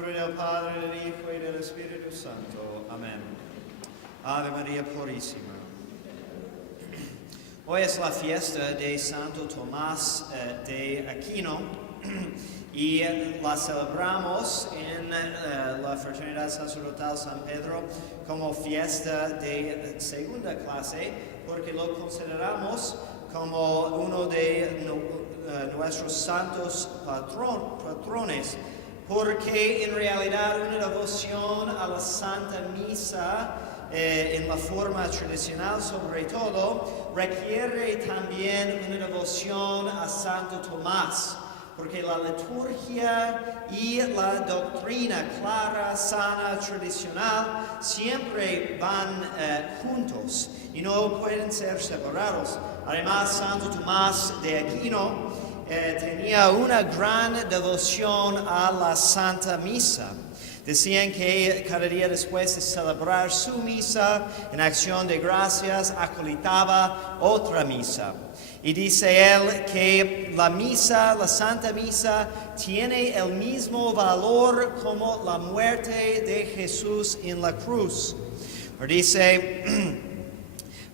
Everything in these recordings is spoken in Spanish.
nombre del Padre, del Hijo y del Espíritu Santo. Amén. Ave María Purísima. Hoy es la fiesta de Santo Tomás de Aquino y la celebramos en la Fraternidad Sacerdotal San Pedro como fiesta de segunda clase porque lo consideramos como uno de nuestros santos patrones, porque en realidad una devoción a la Santa Misa en la forma tradicional sobre todo requiere también una devoción a Santo Tomás, porque la liturgia y la doctrina clara, sana, tradicional siempre van juntos y no pueden ser separados. Además, Santo Tomás de Aquino tenía una gran devoción a la Santa Misa. Decían que cada día después de celebrar su misa en acción de gracias, acolitaba otra misa. Y dice él que la misa, la Santa Misa, tiene el mismo valor como la muerte de Jesús en la cruz. Dice,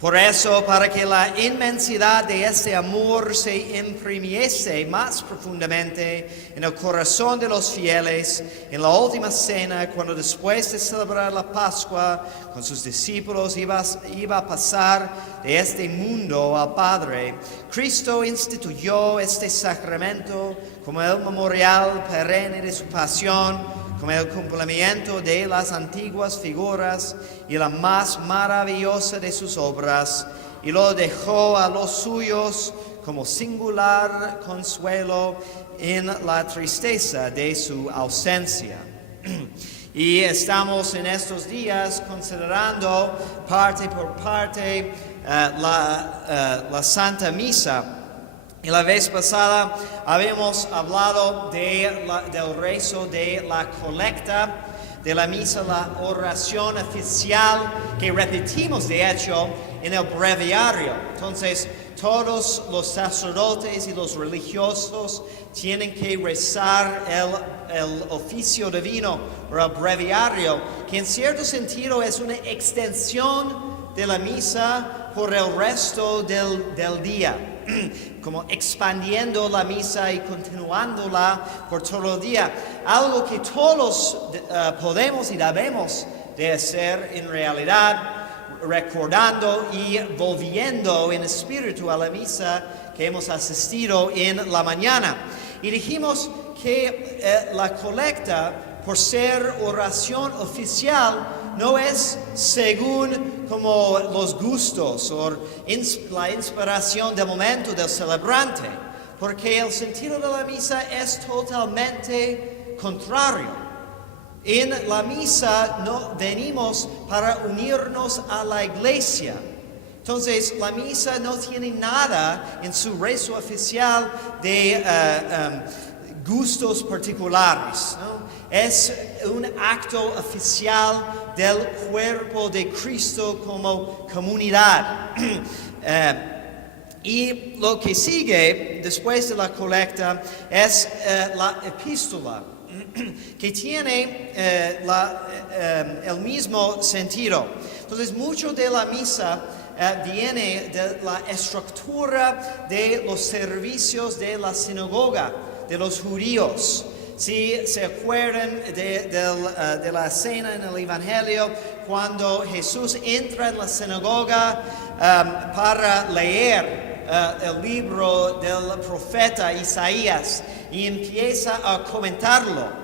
por eso, para que la inmensidad de este amor se imprimiese más profundamente en el corazón de los fieles, en la última cena, cuando después de celebrar la Pascua con sus discípulos iba a pasar de este mundo al Padre, Cristo instituyó este sacramento como el memorial perenne de su pasión, como el cumplimiento de las antiguas figuras y la más maravillosa de sus obras, y lo dejó a los suyos como singular consuelo en la tristeza de su ausencia. Y estamos en estos días considerando parte por parte la Santa Misa. Y la vez pasada habíamos hablado del rezo de la colecta, de la misa, la oración oficial que repetimos de hecho en el breviario. Entonces, todos los sacerdotes y los religiosos tienen que rezar el oficio divino o el breviario, que en cierto sentido es una extensión de la misa por el resto del día, como expandiendo la misa y continuándola por todo el día. Algo que todos podemos y debemos de hacer en realidad, recordando y volviendo en espíritu a la misa que hemos asistido en la mañana. Y dijimos que la colecta, por ser oración oficial, no es según como los gustos o la inspiración del momento del celebrante, porque el sentido de la misa es totalmente contrario. En la misa no venimos para unirnos a la iglesia. Entonces, la misa no tiene nada en su rezo oficial de gustos particulares, ¿no? Es un acto oficial del cuerpo de Cristo como comunidad. Y lo que sigue después de la colecta es la epístola, que tiene el mismo sentido. Entonces, mucho de la misa viene de la estructura de los servicios de la sinagoga de los judíos. Si se acuerdan de la escena en el Evangelio, cuando Jesús entra en la sinagoga para leer el libro del profeta Isaías y empieza a comentarlo.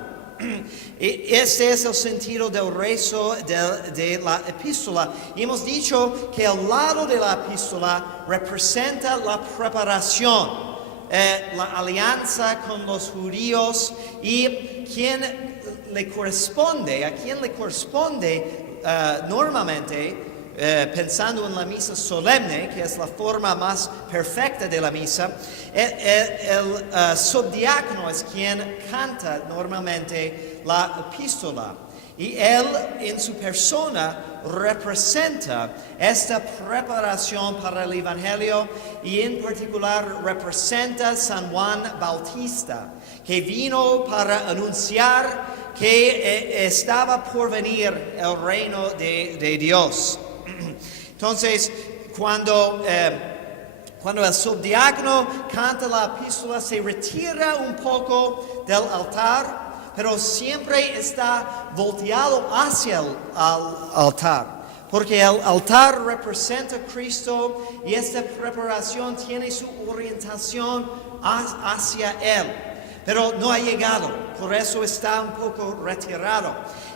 Este es el sentido del rezo de la epístola. Y hemos dicho que el lado de la epístola representa la preparación, la alianza con los judíos y a quien le corresponde normalmente, pensando en la misa solemne, que es la forma más perfecta de la misa, el subdiácono es quien canta normalmente la epístola. Y él en su persona representa esta preparación para el Evangelio y en particular representa a San Juan Bautista, que vino para anunciar que estaba por venir el reino de Dios. Entonces, cuando el subdiácono canta la epístola, se retira un poco del altar, pero siempre está volteado hacia el altar. Porque el altar representa a Cristo y esta preparación tiene su orientación hacia Él. Pero no ha llegado, por eso está un poco retirado.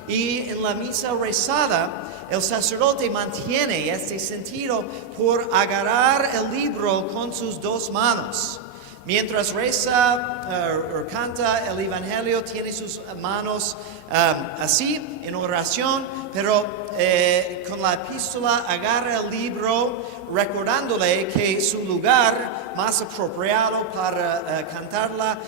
Y en la misa rezada, el sacerdote mantiene este sentido por agarrar el libro con sus dos manos. Mientras reza o canta el Evangelio, tiene sus manos así en oración, pero con la epístola agarra el libro recordándole que su lugar más apropiado para cantarla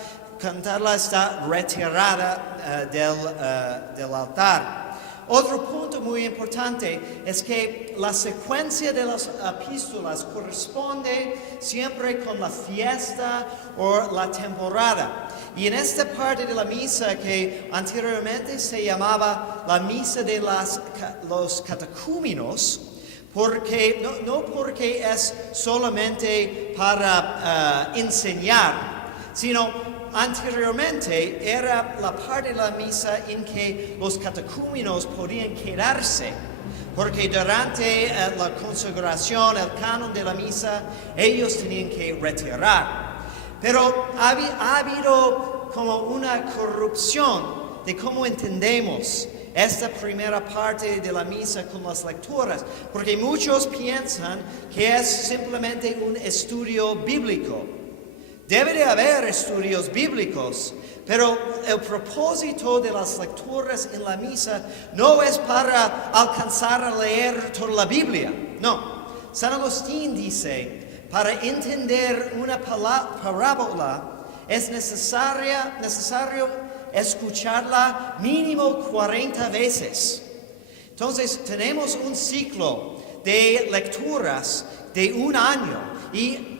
está retirada del altar. Otro punto muy importante es que la secuencia de las epístolas corresponde siempre con la fiesta o la temporada. Y en esta parte de la misa que anteriormente se llamaba la misa de los catecúmenos, porque, no porque es solamente para enseñar, sino anteriormente era la parte de la misa en que los catecúmenos podían quedarse, porque durante la consagración, el canon de la misa, ellos tenían que retirar. Pero ha habido como una corrupción de cómo entendemos esta primera parte de la misa con las lecturas, porque muchos piensan que es simplemente un estudio bíblico. Debe de haber estudios bíblicos, pero el propósito de las lecturas en la misa no es para alcanzar a leer toda la Biblia. No. San Agustín dice, para entender una parábola es necesario escucharla mínimo 40 veces. Entonces tenemos un ciclo de lecturas de un año y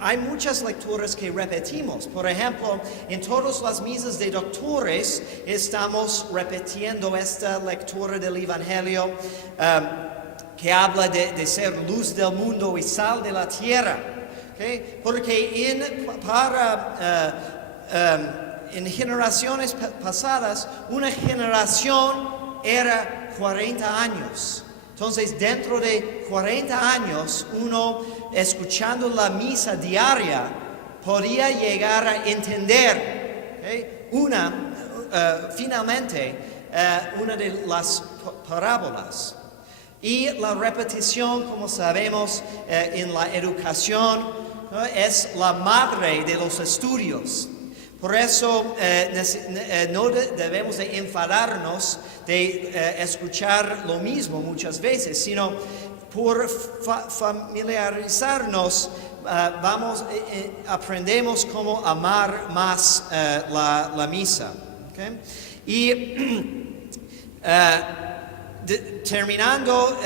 hay muchas lecturas que repetimos. Por ejemplo, en todas las misas de doctores estamos repitiendo esta lectura del Evangelio que habla de ser luz del mundo y sal de la tierra. ¿Okay? Porque en generaciones pasadas, una generación era 40 años. Entonces, dentro de 40 años, uno escuchando la misa diaria podía llegar a entender finalmente una de las parábolas. Y la repetición, como sabemos, en la educación es la madre de los estudios. Por eso no debemos de enfadarnos de escuchar lo mismo muchas veces, sino por familiarizarnos aprendemos cómo amar más la misa. ¿Okay? Y terminando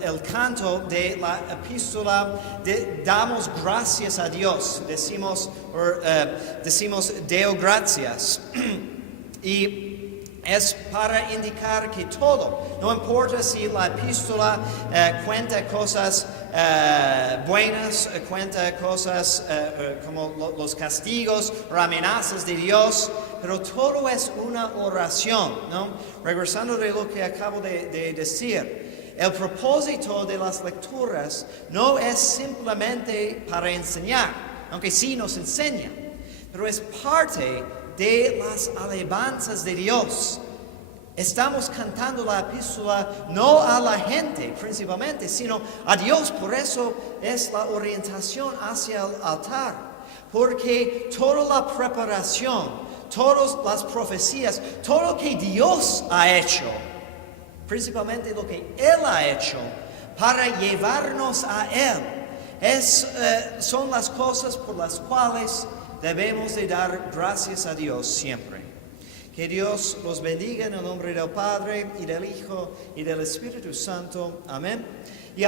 el canto de la epístola, damos gracias a Dios, decimos Deo gracias. Y es para indicar que todo, no importa si la epístola cuenta cosas buenas, cuenta cosas como los castigos o amenazas de Dios, pero todo es una oración, ¿no? Regresando de lo que acabo de decir, el propósito de las lecturas no es simplemente para enseñar, aunque sí nos enseña, pero es parte de las alabanzas de Dios. Estamos cantando la epístola no a la gente principalmente, sino a Dios. Por eso es la orientación hacia el altar. Porque toda la preparación, todas las profecías, todo lo que Dios ha hecho, principalmente lo que Él ha hecho para llevarnos a Él, son las cosas por las cuales debemos de dar gracias a Dios siempre. Que Dios los bendiga en el nombre del Padre y del Hijo y del Espíritu Santo. Amén. Y